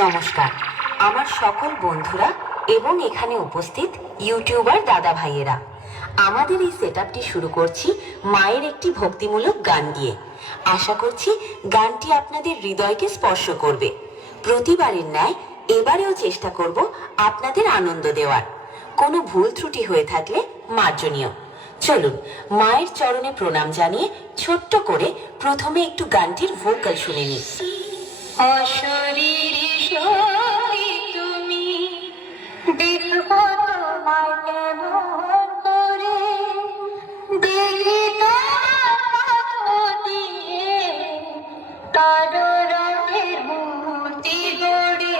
নমস্কার আমার সকল বন্ধুরা এবং এখানে উপস্থিত ইউটিউবার দাদা ভাইয়েরা। আমাদের এই সেটআপটি শুরু করছি মায়ের একটি ভক্তিমূলক গান দিয়ে। আশা করছি গানটি আপনাদের হৃদয়কে স্পর্শ করবে। প্রতিবারের ন্যায় এবারেও চেষ্টা করব আপনাদের আনন্দ দেওয়ার। কোনো ভুল ত্রুটি হয়ে থাকলে মার্জনীয়। চলুন মায়ের চরণে প্রণাম জানিয়ে ছোট্ট করে প্রথমে একটু গানটির ভোকাল শুনে নিই। অশরীরী শক্তি তুমি, দেখবো তোমায় কেমন করে, দেখি তোমার পথ দিয়ে কারো রঙের মূর্তি গড়ে।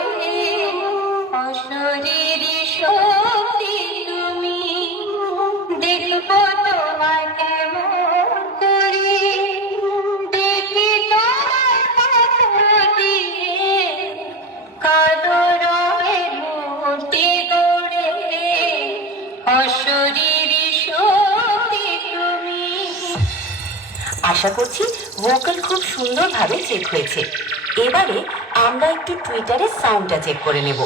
অশরীরী শক্তি তুমি, দেখবো তোমায় কেমন করে, দেখি তোমার পথ দিয়ে কারো রঙের মূর্তি গড়ে। অশরীরী শক্তি তুমি। আশা করছি ভোকাল খুব সুন্দরভাবে চেক হয়েছে। এবারে আমরা একটু টুইটারে সাউন্ডটা চেক করে নেব।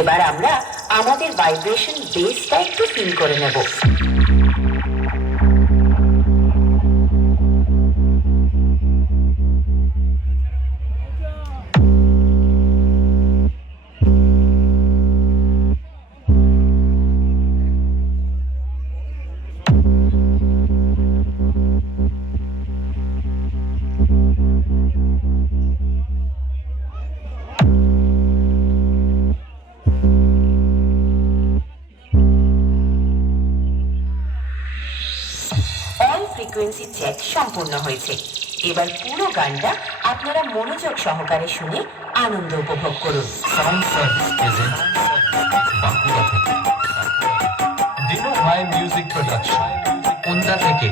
এবার আমরা আমাদের ভাইব্রেশন বেসটা একটু ফিল করে নেব। ফ্রিকোয়েন্সি চেক সম্পূর্ণ হয়েছে। এবার পুরো গানটা আপনারা মনোযোগ সহকারে শুনে আনন্দ উপভোগ করুন। সাউন্ড সার্ভিস প্রেজেন্ট বাঁকুড়া থেকে দিনু ভাই মিউজিক প্রোডাকশন কোনটা থেকে